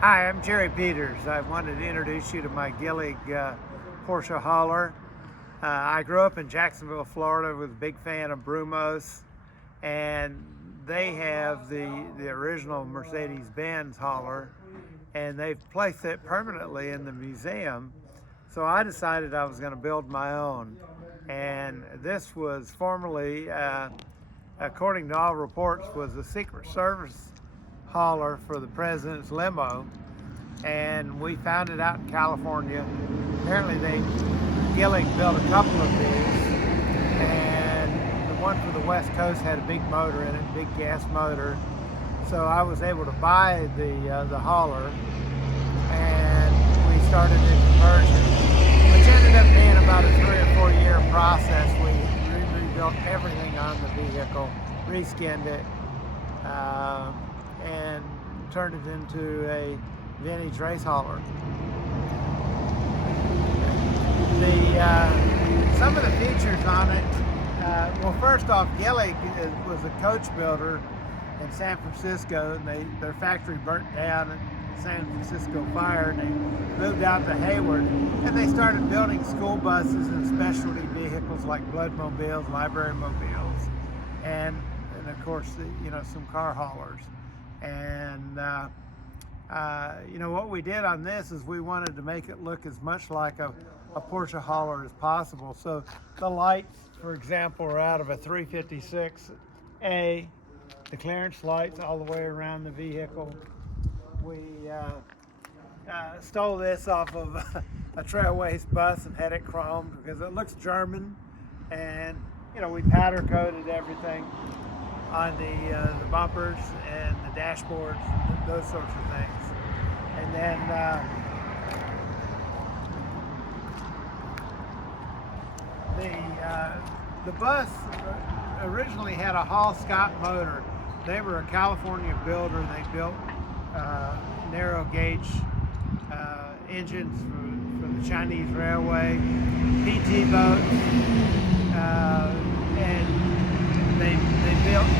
Hi, I'm Jerry Peters. I wanted to introduce you to my Gillig Porsche hauler. I grew up in Jacksonville, Florida, was a big fan of Brumos, and they have the original Mercedes-Benz hauler, and they've placed it permanently in the museum. So I decided I was going to build my own, and this was formerly, according to all reports, was a Secret Service hauler for the president's limo, and we found it out in California. Apparently Gillig built a couple of these, and the one for the West Coast had a big motor in it, big gas motor. So I was able to buy the hauler, and we started the conversion, which ended up being about a 3 or 4 year process. We rebuilt everything on the vehicle, reskinned it, and turned it into a vintage race hauler. Some of the features on it, well, first off, Gillig was a coach builder in San Francisco, and their factory burnt down in San Francisco fire, and they moved out to Hayward, and they started building school buses and specialty vehicles like bloodmobiles, library mobiles, and of course, some car haulers. And what we did on this is we wanted to make it look as much like a Porsche hauler as possible. So the lights, for example, are out of a 356A, the clearance lights all the way around the vehicle. We stole this off of a Trailways bus and had it chromed because it looks German, and we powder coated everything on the bumpers and the dashboards, and those sorts of things. And then the bus originally had a Hall Scott motor. They were a California builder. They built narrow gauge engines for the Chinese railway, PT boats, and they built 2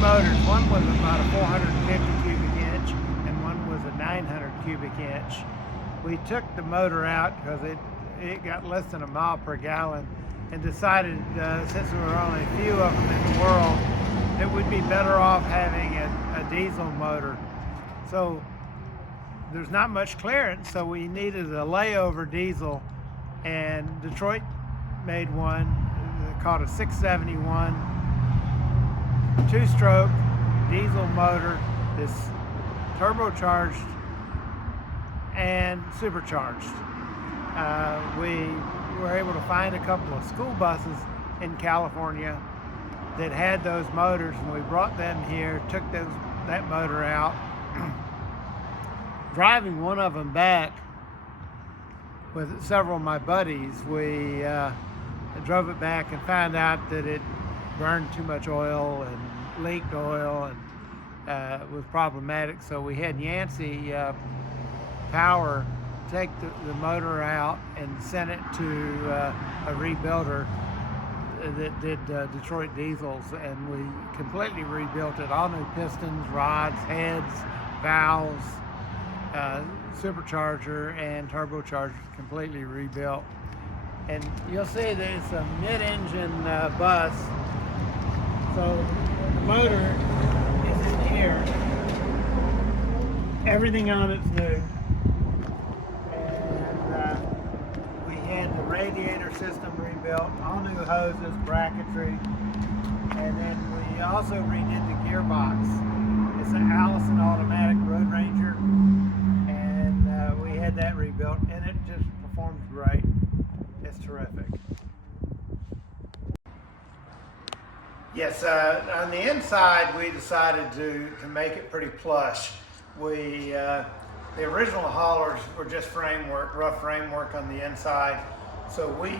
motors. One was about a 450 cubic inch, and one was a 900 cubic inch. We took the motor out because it got less than a mile per gallon, and decided, since there were only a few of them in the world, it would be better off having a diesel motor. So there's not much clearance, so we needed a layover diesel, and Detroit made one called a 671 2-stroke diesel motor. That's turbocharged and supercharged. We were able to find a couple of school buses in California that had those motors, and we brought them here, took that motor out. Driving one of them back with several of my buddies, we drove it back and found out that it burned too much oil and leaked oil, and was problematic. So we had Yancey Power take the motor out and sent it to a rebuilder that did Detroit diesels, and we completely rebuilt it. All new pistons, rods, heads, valves, supercharger and turbocharger, completely rebuilt. And you'll see that it's a mid-engine bus. So the motor is in here. Everything on it's new. And we had the radiator system rebuilt, all new hoses, bracketry, and then we also redid the gearbox. It's an Allison automatic Road Ranger, and we had that rebuilt, and it just performs great. It's terrific. Yes, on the inside we decided to make it pretty plush. The original haulers were just framework, rough framework on the inside, so we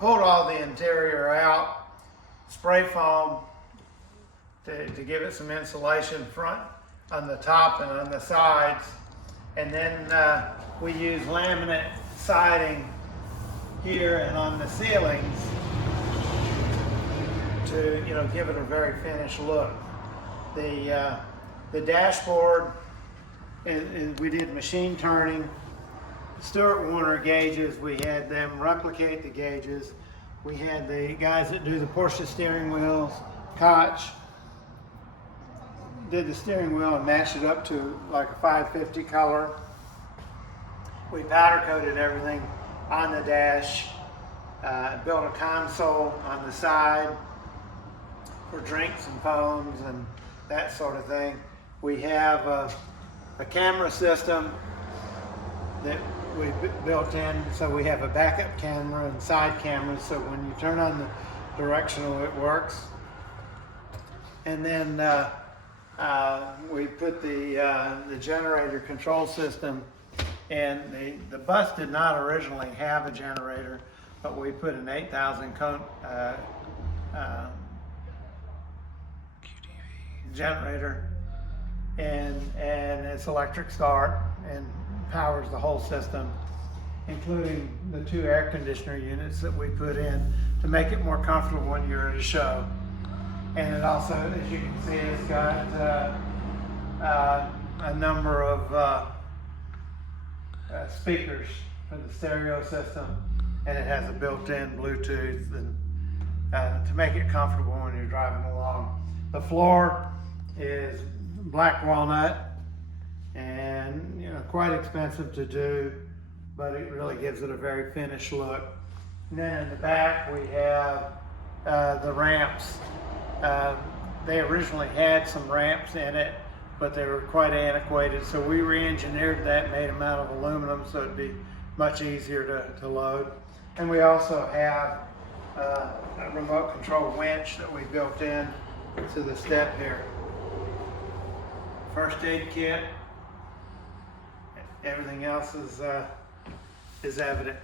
pulled all the interior out, spray foam to give it some insulation front on the top and on the sides, and then we used laminate siding here and on the ceilings to give it a very finished look. The dashboard and we did machine turning. Stuart Warner gauges, we had them replicate the gauges. We had the guys that do the Porsche steering wheels, Koch, did the steering wheel and matched it up to like a 550 color. We powder coated everything on the dash, built a console on the side for drinks and phones and that sort of thing. We have a camera system that we built in, so we have a backup camera and side cameras, so when you turn on the directional, it works. And then we put the generator control system, and the bus did not originally have a generator, but we put an 8,000 generator, and it's electric start and powers the whole system, including the 2 air conditioner units that we put in to make it more comfortable when you're at a show. And it also, as you can see, it's got a number of speakers for the stereo system, and it has a built-in Bluetooth and to make it comfortable when you're driving along. The floor is black walnut, and quite expensive to do, but it really gives it a very finished look. And then in the back we have the ramps. They originally had some ramps in it, but they were quite antiquated, so we re-engineered that, made them out of aluminum so it'd be much easier to load. And we also have a remote control winch that we built in to the step here. First aid kit. Everything else is evident.